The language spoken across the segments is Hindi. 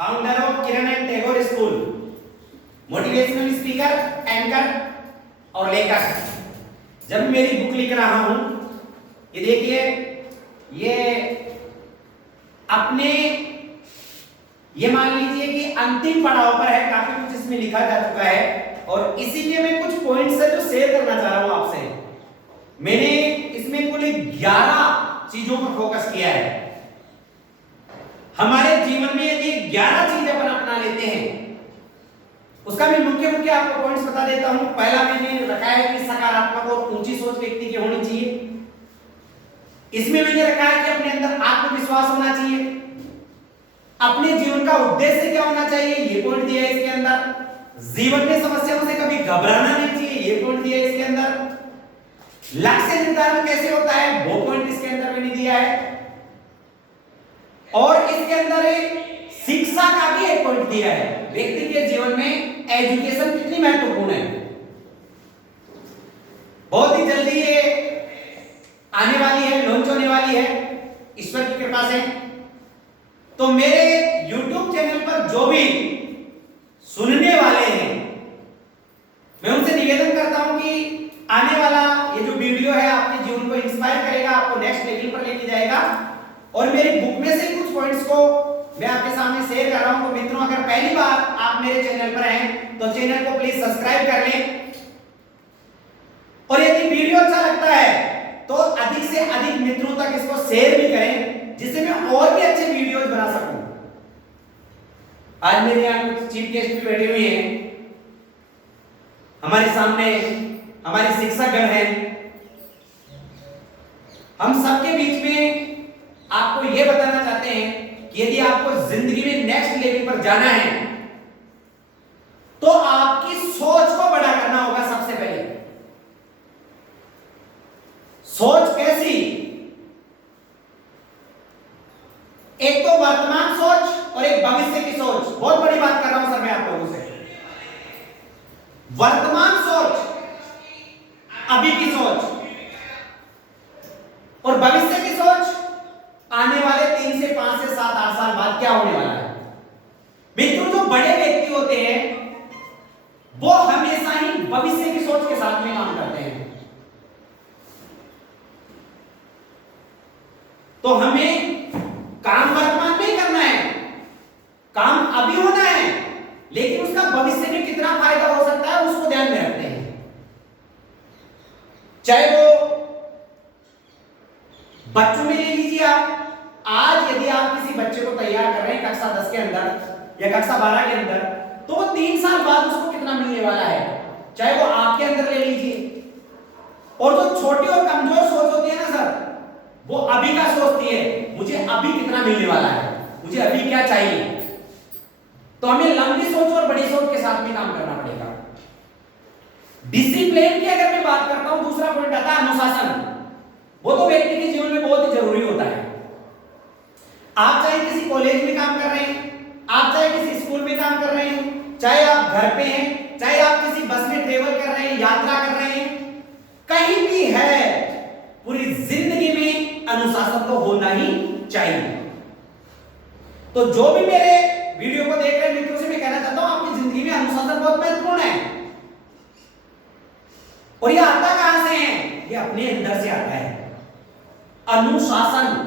Founder of Kiran and Tagore school, motivational speaker, anchor और लेखक। जब मेरी बुक लिख रहा हूं, ये देखिए, ये अपने ये मान लीजिए कि अंतिम पड़ाव पर है, काफी कुछ इसमें लिखा जा चुका है और इसी के मैं कुछ पॉइंट्स है जो शेयर करना चाह रहा हूं आपसे। मैंने इसमें कुल 11 चीजों पर फोकस किया है। हमारे जीवन में यदि 11 चीजें अपन अपना लेते हैं, उसका मैं मुख्य आपको पॉइंट्स बता देता हूं। पहला मैंने रखा है कि सकारात्मक और ऊंची सोच व्यक्ति की होनी चाहिए। इसमें मैंने रखा है कि अपने अंदर आत्मविश्वास होना चाहिए। अपने जीवन का उद्देश्य क्या होना चाहिए, ये पॉइंट दिया है इसके अंदर। जीवन में समस्याओं से कभी घबराना नहीं चाहिए, ये पॉइंट दिया है इसके अंदर। लक्ष्य निर्धारण कैसे होता है, वो पॉइंट इसके अंदर मैंने दिया है। और इसके अंदर एक शिक्षा का भी एक पॉइंट दिया है। व्यक्ति के जीवन में एजुकेशन कितनी महत्वपूर्ण है। बहुत ही जल्दी ये आने वाली है, लॉन्च होने वाली है ईश्वर की कृपा से। तो मेरे YouTube चैनल पर जो भी सुनने वाले हैं, मैं उनसे निवेदन करता हूं कि आने वाला ये जो वीडियो है आपके जीवन को इंस्पायर करेगा, आपको नेक्स्ट लेवल पर लेके जाएगा। और मेरी बुक में से कुछ पॉइंट्स को मैं आपके सामने शेयर कर रहा हूं। तो मित्रों, अगर पहली बार आप मेरे चैनल पर हैं तो चैनल को प्लीज सब्सक्राइब कर लें। और यदि वीडियो अच्छा लगता है तो अधिक से अधिक मित्रों तक इसको शेयर भी करें, जिससे मैं और भी अच्छे वीडियोस बना सकूं। आज मेरे यहाँ कुछ चीफ गेस्ट भी बैठे हुए हैं। हमारे सामने हमारे शिक्षकगण हैं। हम सबके बीच में आपको यह बताना चाहते हैं कि यदि आपको जिंदगी में नेक्स्ट लेवल पर जाना है तो आपकी सोच को बड़ा करना होगा। सबसे पहले सोच कैसी, एक तो वर्तमान सोच और एक भविष्य की सोच। बहुत बड़ी बात कर रहा हूं सर मैं आप लोगों से। वर्तमान सोच, अभी की सोच, और भविष्य की सोच, आने वाले 3 से 5 से 7 8 साल बाद क्या होने वाला है। मित्रों, जो बड़े व्यक्ति होते हैं वो हमेशा ही भविष्य की सोच के साथ में काम करते हैं। तो हमें काम वर्तमान में करना है, काम अभी होना है, लेकिन उसका भविष्य में कितना फायदा हो सकता है उसको ध्यान में रखते हैं। चाहे वो बच्चों में ले लीजिए आप। आज यदि आप किसी बच्चे को तैयार कर रहे हैं कक्षा 10 के अंदर या कक्षा 12 के अंदर, तो वो 3 साल बाद उसको कितना मिलने वाला है, चाहे वो आपके अंदर ले लीजिए। और जो छोटी और कमजोर सोच होती है ना सर, वो अभी का सोचती है, मुझे अभी कितना मिलने वाला है, मुझे अभी क्या चाहिए। तो हमें लंबी सोच और बड़ी सोच के साथ में काम करना पड़ेगा। डिसिप्लिन की अगर मैं बात करता हूं, दूसरा पॉइंट आता है अनुशासन। वो तो व्यक्ति के जीवन में बहुत ही जरूरी होता है। आप चाहे किसी कॉलेज में काम कर रहे हैं, आप चाहे किसी स्कूल में काम कर रहे हैं, चाहे आप घर पे हैं, चाहे आप किसी बस में ट्रेवल कर रहे हैं, यात्रा कर रहे हैं, कहीं भी है, पूरी जिंदगी में अनुशासन तो होना ही चाहिए। तो जो भी मेरे वीडियो को देख रहे मित्रों से मैं कहना चाहता हूं, आपकी जिंदगी में अनुशासन बहुत महत्वपूर्ण है। और ये आता कहां से है, ये अपने अंदर से आता है। अनुशासन,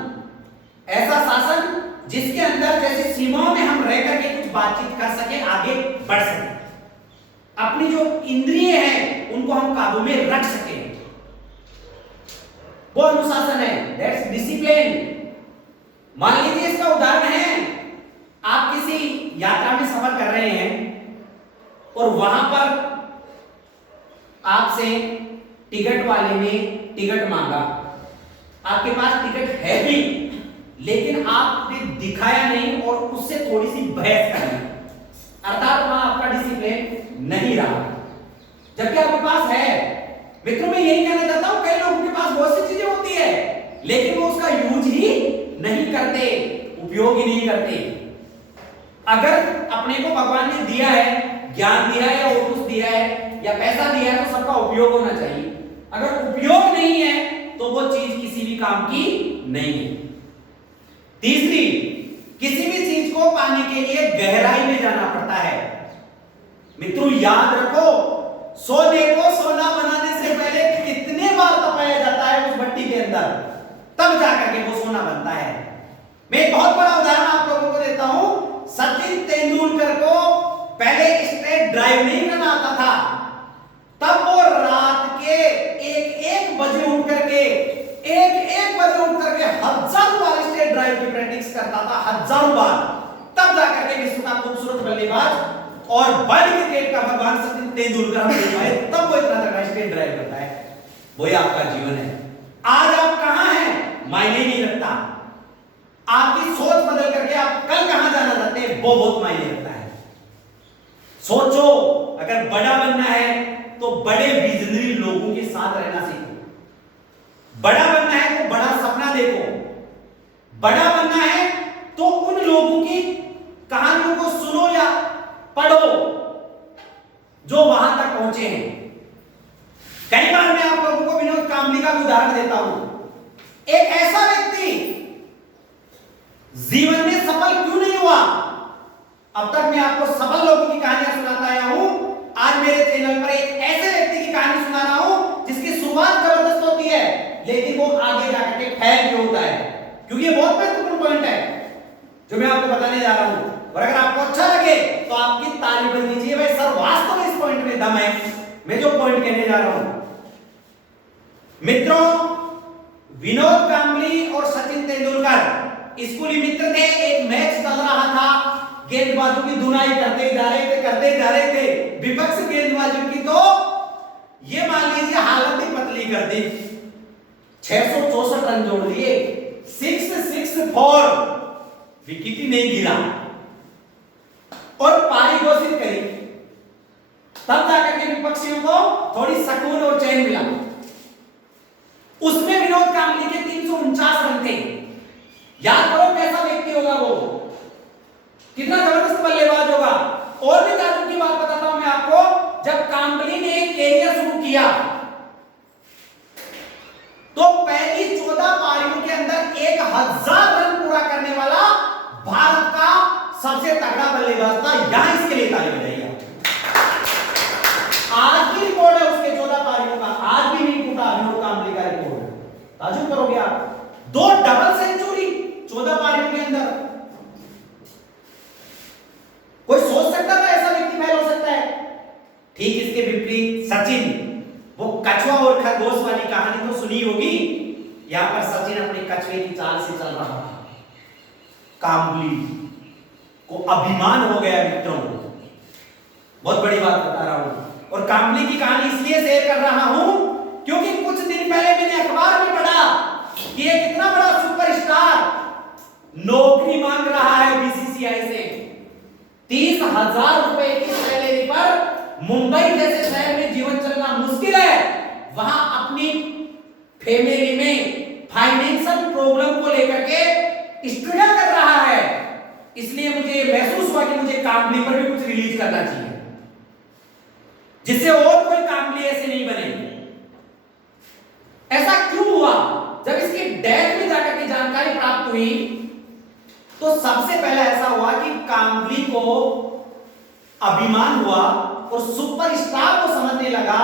ऐसा शासन जिसके अंदर जैसे सीमाओं में हम रह करके कुछ बातचीत कर सके, आगे बढ़ सके, अपनी जो इंद्रिय हैं उनको हम काबू में रख सके, वो अनुशासन है। That's discipline. मान लीजिए इसका उदाहरण है, आप किसी यात्रा में सफर कर रहे हैं और वहां पर आपसे टिकट वाले ने टिकट मांगा। आपके पास टिकट है भी, लेकिन आपने दिखाया नहीं और उससे थोड़ी सी बहस कर ली, अर्थात वहां आपका डिसिप्लिन नहीं रहा, जबकि आपके पास है। मित्रों, मैं यही कहना चाहता हूं, कई लोगों के पास बहुत सी चीजें होती है, लेकिन वो उसका यूज ही नहीं करते, उपयोग ही नहीं करते। अगर अपने को भगवान ने दिया है, ज्ञान दिया है या ओटूस दिया है या पैसा दिया है, तो सबका उपयोग होना चाहिए। अगर उपयोग नहीं है तो वो चीज किसी भी काम की नहीं है। तीसरी, किसी भी चीज को पाने के लिए जाना पड़ता है। मित्रों याद रखो, सोने को सोना बनाने से पहले कितने बार तपाया जाता है उस भट्टी के अंदर, तब जाकर के वो सोना बनता है। मैं एक बहुत बड़ा उदाहरण आप लोगों को देता हूं। सचिन तेंदुलकर को पहले स्ट्रेट ड्राइव नहीं करना आता था, तब वो रात के एक बजे उठ करके हजारों बार स्ट्रेट ड्राइव की प्रैक्टिस करता था, हजारों बार, तब जाकर के विश्व का खूबसूरत बल्लेबाज और वर्ल्ड क्रिकेट का भगवान सचिन तेंदुलकर हम देख पाए, तब वो इतना तगड़ा स्ट्रेट ड्राइव करता है। वही आपका जीवन है। आज आप कहां हैं मायने नहीं रखता, आपकी सोच बदल करके आप कल कहां जाना चाहते हैं वो बहुत मायने रखता है। सोचो, अगर बड़ा बनना है तो बड़े विजनरी लोगों के साथ रहना सीखो। बड़ा बनना है तो बड़ा सपना देखो। बड़ा बनना है तो उन लोगों की कहानियों को सुनो या पढ़ो जो वहां तक पहुंचे हैं। कई बार मैं आप लोगों को विनोद कांबली का उदाहरण देता हूं। एक ऐसा व्यक्ति जीवन में सफल क्यों नहीं हुआ? अब तक मैं आपको सफल लोगों की कहानियां सुनाता आया हूं। आज मेरे चैनल पर एक ऐसे व्यक्ति की कहानी सुना रहा हूं जिसकी शुरुआत जबरदस्त होती है, लेकिन वो आगे जाकर के फैल क्यों होता है, क्योंकि ये बहुत महत्वपूर्ण पॉइंट है जो मैं आपको बताने जा रहा हूं। और अगर आपको अच्छा लगे तो आपकी ताली बज दीजिए। भाई सर, वास्तव में इस पॉइंट में दम है, मैं जो पॉइंट कहने जा रहा हूं। मित्रों, विनोद कांबली और सचिन तेंदुलकर स्कूली मित्र थे। एक मैच चल रहा था, गेंदबाजों की धुनाई करते जा रहे थे। विपक्ष गेंदबाजों की तो ये मान लीजिए हालत ही पतली कर दी। 664 रन जोड़ दिए, 664, विकेट ही नहीं गिरा और पारी घोषित करी। तब जाकर के विपक्षियों को थोड़ी सुकून और चैन मिला। उसमें विनोद कांबली के 349 रन थे। याद करो कैसा व्यक्ति होगा वो, कितना जबरदस्त बल्लेबाज होगा। और भी ताजुब की बात बताता हूं मैं आपको। जब कांबली ने कैरियर शुरू किया तो पहली 14 पारियों के अंदर 1000 रन पूरा करने वाला भारत का सबसे तगड़ा बल्लेबाज था। यहां इसके लिए ताली बजाइए। आज भी रिकॉर्ड है उसके 14 पारियों का, आज भी नहीं टूटा विनोद कांबली का रिकॉर्ड। ताजुब करोगे आप, 2 डबल सेंचुरी 14 पारियों के अंदर। कोई सोच सकता था ऐसा व्यक्ति फैल हो सकता है? ठीक इसके विपरीत सचिन, वो कछुआ और खरगोश वाली कहानी तो सुनी होगी। यहां पर सचिन अपने कछुए की चाल से चल रहा था, कांबली को अभिमान हो गया। मित्रों, बहुत बड़ी बात बता रहा हूं और कांबली की कहानी इसलिए शेयर कर रहा हूं क्योंकि कुछ दिन पहले मैंने अखबार में पढ़ा कि एक इतना बड़ा सुपरस्टार नौकरी मांग रहा है बीसीसीआई से। 30,000 रुपए की सैलरी पर मुंबई जैसे शहर में जीवन चलना मुश्किल है, वहां अपनी फैमिली में फाइनेंशियल प्रॉब्लम को लेकर के स्ट्रगल कर रहा है। इसलिए मुझे महसूस हुआ कि मुझे कांबली पर भी कुछ रिलीज करना चाहिए जिससे और कोई कांबली ऐसे नहीं बने। ऐसा क्यों हुआ? जब इसकी डेथ में जाकर के जानकारी प्राप्त हुई तो सबसे पहले ऐसा हुआ कि कांबली को अभिमान हुआ और सुपरस्टार को समझने लगा।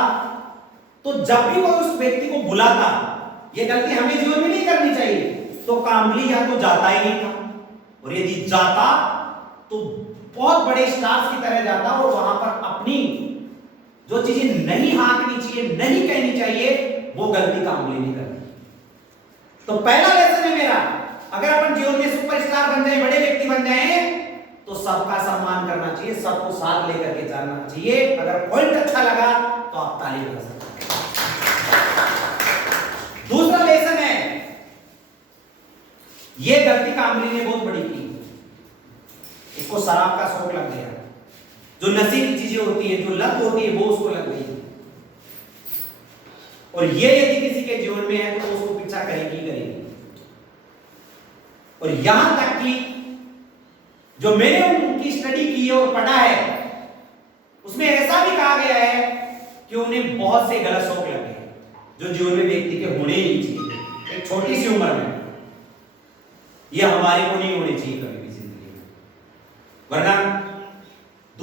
तो जब भी वो उस व्यक्ति को बुलाता, ये गलती हमें जीवन में नहीं करनी चाहिए, तो कांबली या तो जाता ही नहीं था, और यदि जाता तो बहुत बड़े स्टार्स की तरह जाता और वहां पर अपनी जो चीजें नहीं हाँकनी चाहिए, नहीं कहनी चाहिए, वो गलती कांबली नहीं करती। तो पहला लेसन है मेरा, अगर अपन जीवन में सुपरस्टार बन जाए, बड़े व्यक्ति बन जाए, तो सबका सम्मान करना चाहिए, सबको साथ लेकर के चलना चाहिए। अगर पॉइंट अच्छा लगा तो आप ताली बजा सकते हैं। दूसरा लेसन है, ये गलती कांबली ने बहुत बड़ी की। इसको शराब का शौक लग गया, जो नशीली चीजें होती है, जो लत होती है, वो उसको लग गई। और ये यदि किसी के जीवन में है तो उसको पीछा करेगी। और यहां तक कि जो मैंने उनकी स्टडी की है और पढ़ा है, उसमें ऐसा भी कहा गया है कि उन्हें बहुत से गलत शौक लगे जो जीवन में व्यक्ति के होने ही नहीं चाहिए एक छोटी सी उम्र में। ये हमारे को नहीं होने चाहिए कभी भी जिंदगी में, वरना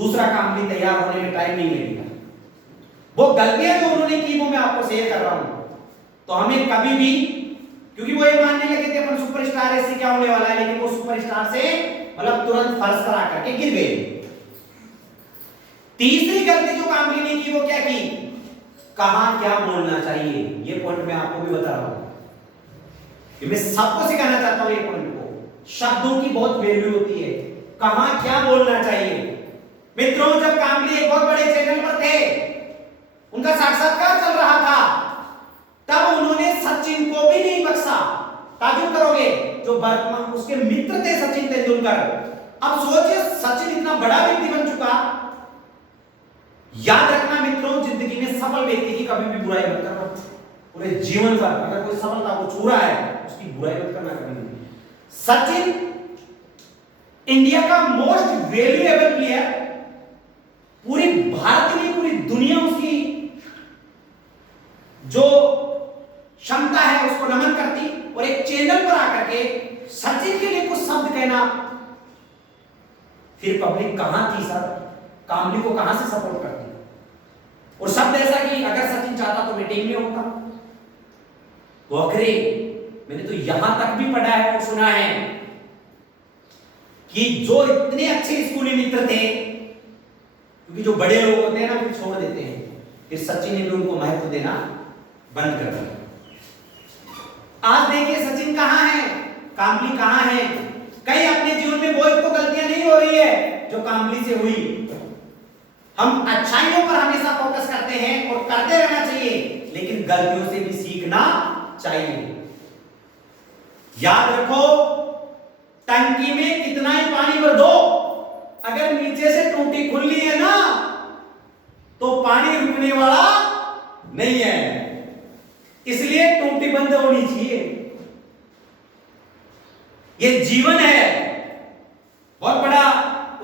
दूसरा कामली तैयार होने में टाइम नहीं लगेगा। वो गलतियां जो उन्होंने की वो मैं आपको शेयर कर रहा हूं। तो हमें कभी भी, क्योंकि वो ये मानने लगे थे अपन सुपरस्टार ऐसे क्या होने वाला है, लेकिन वो सुपरस्टार से मतलब तुरंत फर्श पर आकर के गिर गए। तीसरी गलती जो कामली ने की वो क्या की, कहां क्या बोलना चाहिए। ये पॉइंट मैं आपको भी बता रहा हूं, ये मैं सबको सिखाना चाहता हूं। ये पॉइंट को, शब्दों की बहुत वैल्यू होती है, कहां क्या बोलना चाहिए। मित्रों, जब कामली एक बहुत बड़े चैनल पर थे, उनका साक्षात्कार चल रहा था, तब उन्होंने सचिन को भी नहीं बख्शा। ताजुब करोगे, जो वर्तमान उसके मित्र थे सचिन तेंदुलकर। अब सोचिए, सचिन इतना बड़ा व्यक्ति बन चुका। याद रखना मित्रों, जिंदगी में सफल व्यक्ति की कभी भी बुराई मत करना। पूरे जीवन भर अगर कोई सफलता को छू रहा है, उसकी बुराई मत करना कभी भी। सचिन इंडिया का मोस्ट वैल्यूएबल प्लेयर, पूरी भारत में पूरी दुनिया उसकी जो क्षमता है उसको नमन करती, और एक चैनल पर आकर के सचिन के लिए कुछ शब्द कहना, फिर पब्लिक कहां थी सर, कामली को कहां से सपोर्ट करती। और शब्द ऐसा कि अगर सचिन चाहता तो मैं टीम में होता। वो अखरे, मैंने तो यहां तक भी पढ़ा है और सुना है कि जो इतने अच्छे स्कूली मित्र थे, क्योंकि जो बड़े लोग होते हैं ना फिर छोड़ देते हैं, फिर सचिन ने भी उनको महत्व देना बंद कर दिया। आज देखिए सचिन कहां है, कामली कहां है। कहीं अपने जीवन में वो तो गलतियां नहीं हो रही है जो कामली से हुई। हम अच्छाइयों पर हमेशा फोकस करते हैं और करते रहना चाहिए, लेकिन गलतियों से भी सीखना चाहिए। याद रखो, टंकी में कितना ही पानी भर दो, अगर नीचे से टूटी खुली है ना तो पानी रुकने वाला नहीं है, इसलिए टूटी बंद होनी चाहिए। ये जीवन है। बहुत बड़ा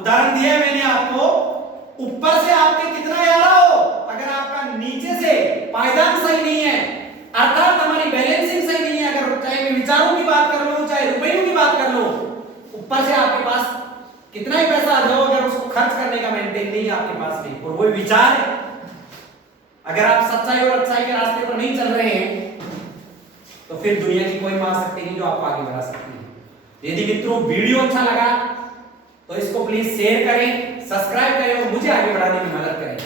उदाहरण दिया है मैंने आपको। ऊपर से आपके कितना यारा हो, अगर आपका नीचे से पायदान सही नहीं है, अर्थात हमारी बैलेंसिंग सही नहीं है, अगर चाहे मैं विचारों की बात कर लो चाहे रुपयों की बात कर लो, ऊपर से आपके पास कितना ही पैसा आ जाओ, अगर उसको खर्च करने का मेंटेन नहीं है आपके पास में, और वही विचार है, अगर आप सच्चाई और अच्छाई के रास्ते पर नहीं चल रहे हैं, तो फिर दुनिया की कोई महाशक्ति नहीं जो आपको आगे बढ़ा सकती है। यदि मित्रों वीडियो अच्छा लगा तो इसको प्लीज शेयर करें, सब्सक्राइब करें और मुझे आगे बढ़ाने में मदद करें।